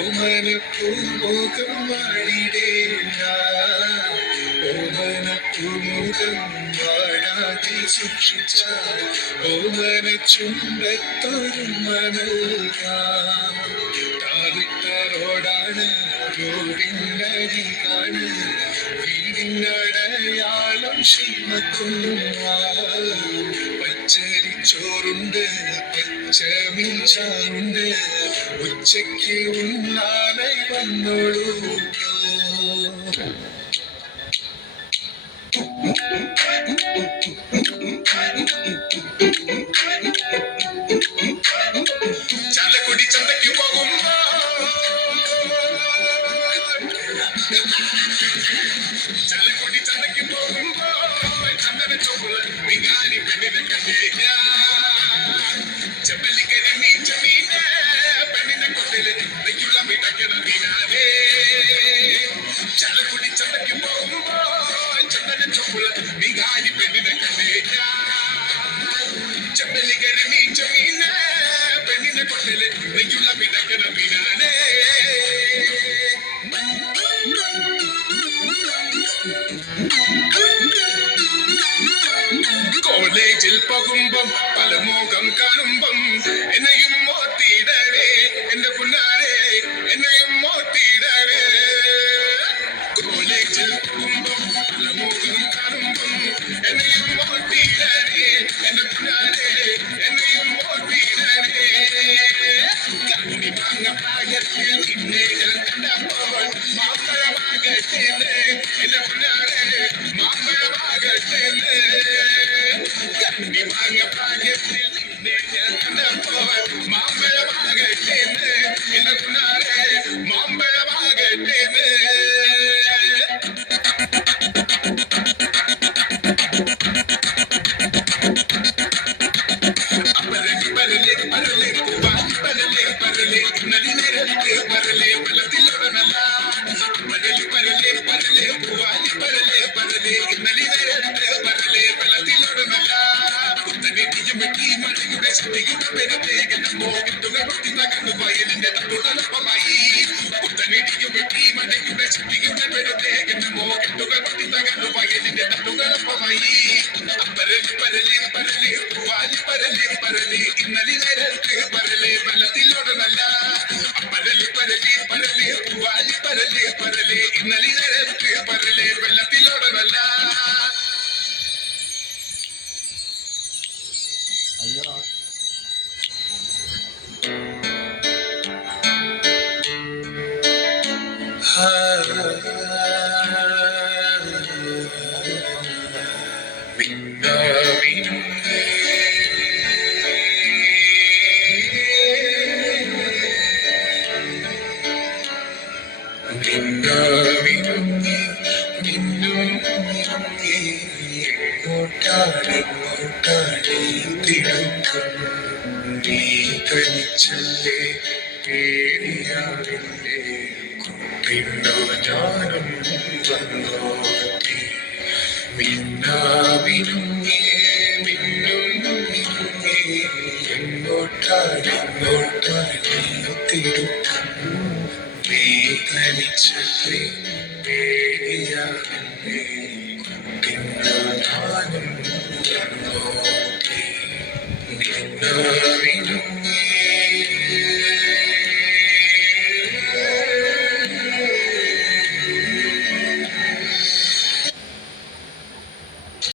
ഓമനപ്പൂമുഖം വാടിടേണ്ട, ഓമനപ്പൂമുഖം വാടാതെ സൂക്ഷിച്ച ഓമന ചുണ്ടത്തൊരു മനൽകാം. താവിട്ട റോഡാണ്, റോഡിനരികാണ്, വീടിനടയാളം ശ്രീമക്കുള്ള. പച്ചരിച്ചോറുണ്ട്, പച്ചമീൻ ചാറുണ്ട്, ഉച്ചയ്ക്ക് ഉണ്ണാനായി വന്നോളൂ. ചാലക്കുടി ചന്തയ്ക്ക് പോകുമ്പോ ചാലക്കുടി ചന്തയ്ക്ക് പോകുമ്പോ ചന്ദന ചോപ്പുള്ള വികാരി പെണ്ണിനെ കണ്ടേ. ചെമ്പല്ലിക്കരി മീച്ച മീന് പെണ്ണിനെ കൊണ്ടില് നെയ്യുള്ള മിടക്കണ മീനാനേ. ചാലക്കുടി ചന്തയ്ക്ക് പോകുമ്പോ ചന്ദന ചോപ്പുള്ള വികാരി പെണ്ണിനെ കണ്ടേ. ചെമ്പല്ലിക്കരി മീച്ച മീന് പെണ്ണിനെ കൊണ്ടില് നെയ്യുള്ള മിടക്കണ മീനാനേ. കോളേജിൽ പോകുമ്പം പല മുഖം കാണുമ്പം എന്നെയും മോത്തിയിടവേ, എന്റെ പുന്നാരെ എന്നെയും മോത്തിയിടവേ. കോളേജിൽ പോകുമ്പം പല മുഖം കാണുമ്പം എന്നെയും മോത്തിയിടവേ, എന്റെ പുന്നാരെ എന്നെയും മോത്തിയിടവേ. കണ്ണി വാങ്ങ പ്രായത്തിൽ നിന്നെ ഞാൻ കണ്ടപ്പോൾ മാമ്പഴമാകട്ടെ എന്റെ പുന്നാരെ, മാമ്പഴമാകട്ടെ. കണ്ണി വാങ്ങ പ്രായത്തിൽ നിന്നെ ഞാൻ കണ്ടപ്പോൾ മാമ്പഴമാകട്ടെ എന്റെ പുന്നാരെ, മാമ്പഴമാകട്ടെ. പരലേ പരലേ പരലേ പരലേ നദി നേരത്തെ പരലേ വെള്ളത്തിലൊടനല്ല. പരലേ പരലേ പരലേ പൂവാലി പരലേ പരലേ നദി നേരത്തെ പരലേ വെള്ളത്തിലൊടനല്ല. കുത്തനെട്ടിയും വെട്ടി മഴയുടെ ശക്തിയുടെ പെരുവേഗനമോ കെട്ടുകൾ പൊട്ടി തകർന്നു വയലിന്റെ തട്ടുകളപ്പമായി. കുത്തനെട്ടിയും വെട്ടി മഴയുടെ ശക്തിയുടെ പെരുവേഗനമോ കെട്ടുകൾ പൊട്ടി തകർന്നു വയലിന്റെ തട്ടുകളപ്പമായി. പരലേ പരലേ പരലേ പൂവാലി പരലേ പരലേ ഇന്നലെ നേരത്തെ പരലേ വെള്ളത്തിലൊടനല്ല. പരലേ പരലേ പരലേ പൂവാലി പരലേ പരലേ ഇന്നലെ നേരത്തെ പരലേ വെള്ളത്തിലൊടനല്ല. ിച്ചല്ലേ പേടിയാവില്ലേ കുട്ടിണ്ടോ ഞാനും വന്നോട്ടി. മിന്നാമിനുങ്ങേ മിന്നും എങ്ങോട്ടാണെങ്ങോട്ടാണ് തിടുക്കം. നീ തനിച്ചല്ലേ പേടിയാവില്ലേ കുട്ടിണ്ടോ ഞാനും വന്നോട്ടി.